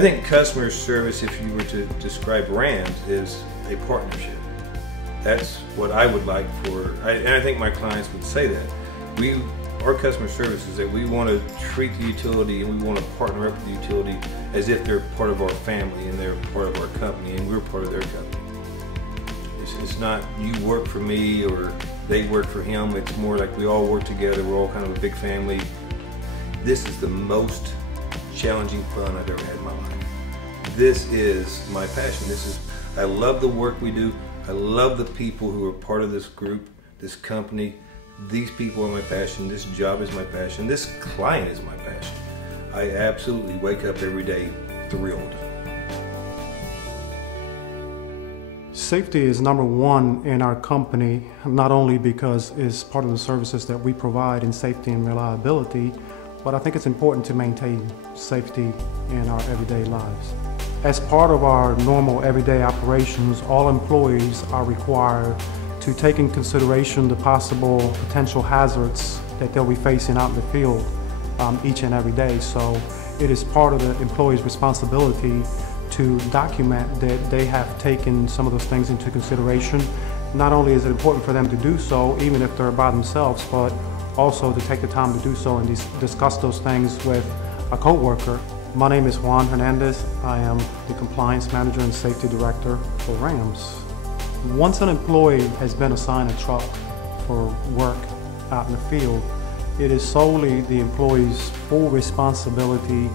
I think customer service, if you were to describe RAMS, is a partnership. That's what I would like for, and I think my clients would say that. Our customer service is that we want to treat the utility and we want to partner up with the utility as if they're part of our family and they're part of our company and we're part of their company. It's not you work for me or they work for him. It's more like we all work together. We're all kind of a big family. This is the most challenging fun I've ever had in my life. This is my passion. I love the work we do. I love the people who are part of this group, this company. These people are my passion. This job is my passion. This client is my passion. I absolutely wake up every day thrilled. Safety is number one in our company, not only because it's part of the services that we provide in safety and reliability, but I think it's important to maintain safety in our everyday lives. As part of our normal everyday operations, all employees are required to take in consideration the possible potential hazards that they'll be facing out in the field each and every day. So it is part of the employee's responsibility to document that they have taken some of those things into consideration. Not only is it important for them to do so, even if they're by themselves, but also to take the time to do so and discuss those things with a coworker. My name is Juan Hernandez. I am the Compliance Manager and Safety Director for RAMS. Once an employee has been assigned a truck for work out in the field, it is solely the employee's full responsibility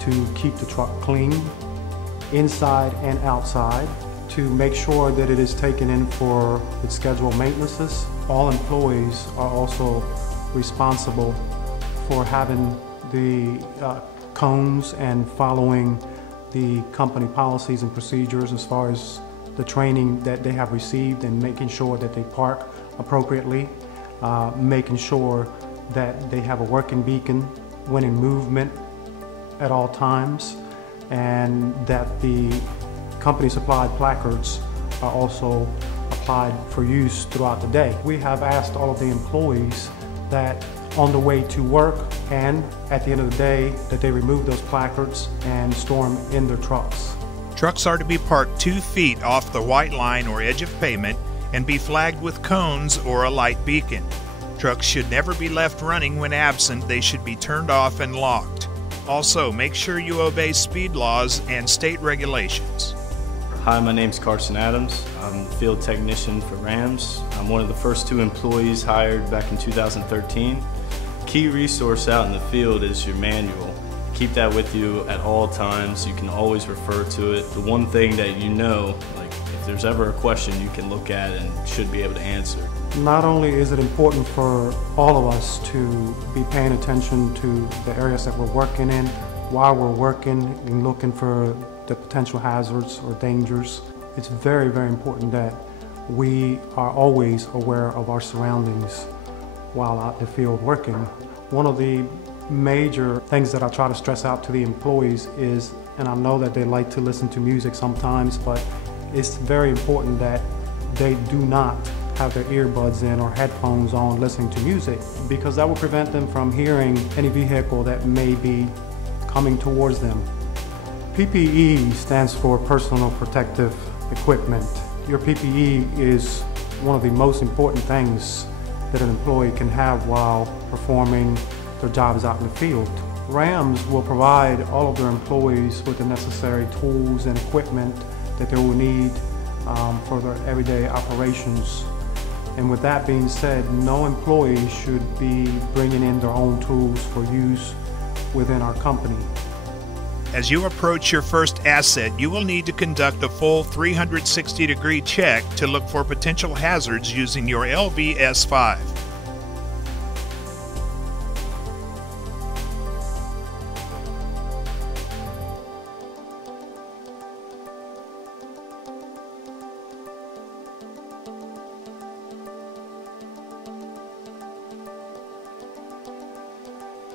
to keep the truck clean, inside and outside, to make sure that it is taken in for its scheduled maintenances. All employees are also responsible for having the cones and following the company policies and procedures as far as the training that they have received and making sure that they park appropriately, making sure that they have a working beacon when in movement at all times, and that the company supplied placards are also applied for use throughout the day. We have asked all of the employees that on the way to work and at the end of the day that they remove those placards and store them in their trucks. Trucks are to be parked 2 feet off the white line or edge of pavement and be flagged with cones or a light beacon. Trucks should never be left running when absent. They should be turned off and locked. Also, make sure you obey speed laws and state regulations. Hi, my name's Carson Adams. I'm the field technician for RAMS. I'm one of the first 2 employees hired back in 2013. Key resource out in the field is your manual. Keep that with you at all times. You can always refer to it. The one thing that you know, like if there's ever a question you can look at and should be able to answer. Not only is it important for all of us to be paying attention to the areas that we're working in while we're working and looking for the potential hazards or dangers, it's very, very important that we are always aware of our surroundings while out in the field working. One of the major things that I try to stress out to the employees is, and I know that they like to listen to music sometimes, but it's very important that they do not have their earbuds in or headphones on listening to music, because that will prevent them from hearing any vehicle that may be coming towards them. PPE stands for Personal Protective Equipment. Your PPE is one of the most important things that an employee can have while performing their jobs out in the field. RAMS will provide all of their employees with the necessary tools and equipment that they will need for their everyday operations. And with that being said, no employee should be bringing in their own tools for use within our company. As you approach your first asset, you will need to conduct a full 360-degree check to look for potential hazards using your LV-S5.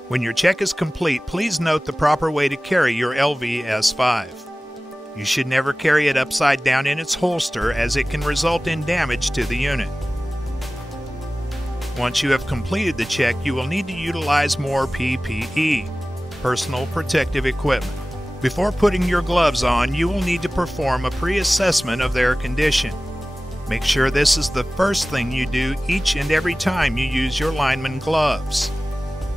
When your check is complete, please note the proper way to carry your LV-S5. You should never carry it upside down in its holster, as it can result in damage to the unit. Once you have completed the check, you will need to utilize more PPE, personal protective equipment. Before putting your gloves on, you will need to perform a pre-assessment of their condition. Make sure this is the first thing you do each and every time you use your lineman gloves.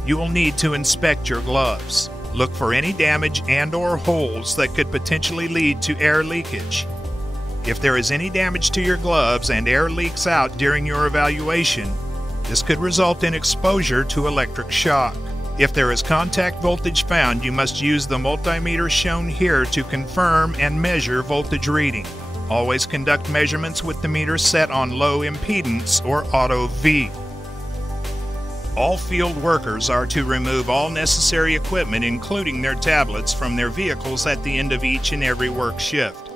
You will need to inspect your gloves. Look for any damage and/or holes that could potentially lead to air leakage. If there is any damage to your gloves and air leaks out during your evaluation, this could result in exposure to electric shock. If there is contact voltage found, you must use the multimeter shown here to confirm and measure voltage reading. Always conduct measurements with the meter set on low impedance or auto V. All field workers are to remove all necessary equipment, including their tablets, from their vehicles at the end of each and every work shift.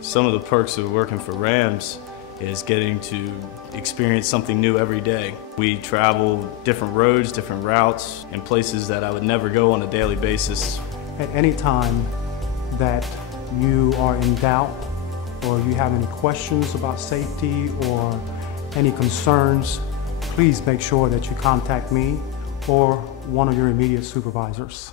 Some of the perks of working for RAMS is getting to experience something new every day. We travel different roads, different routes, and places that I would never go on a daily basis. At any time that you are in doubt or you have any questions about safety or any concerns, please make sure that you contact me or one of your immediate supervisors.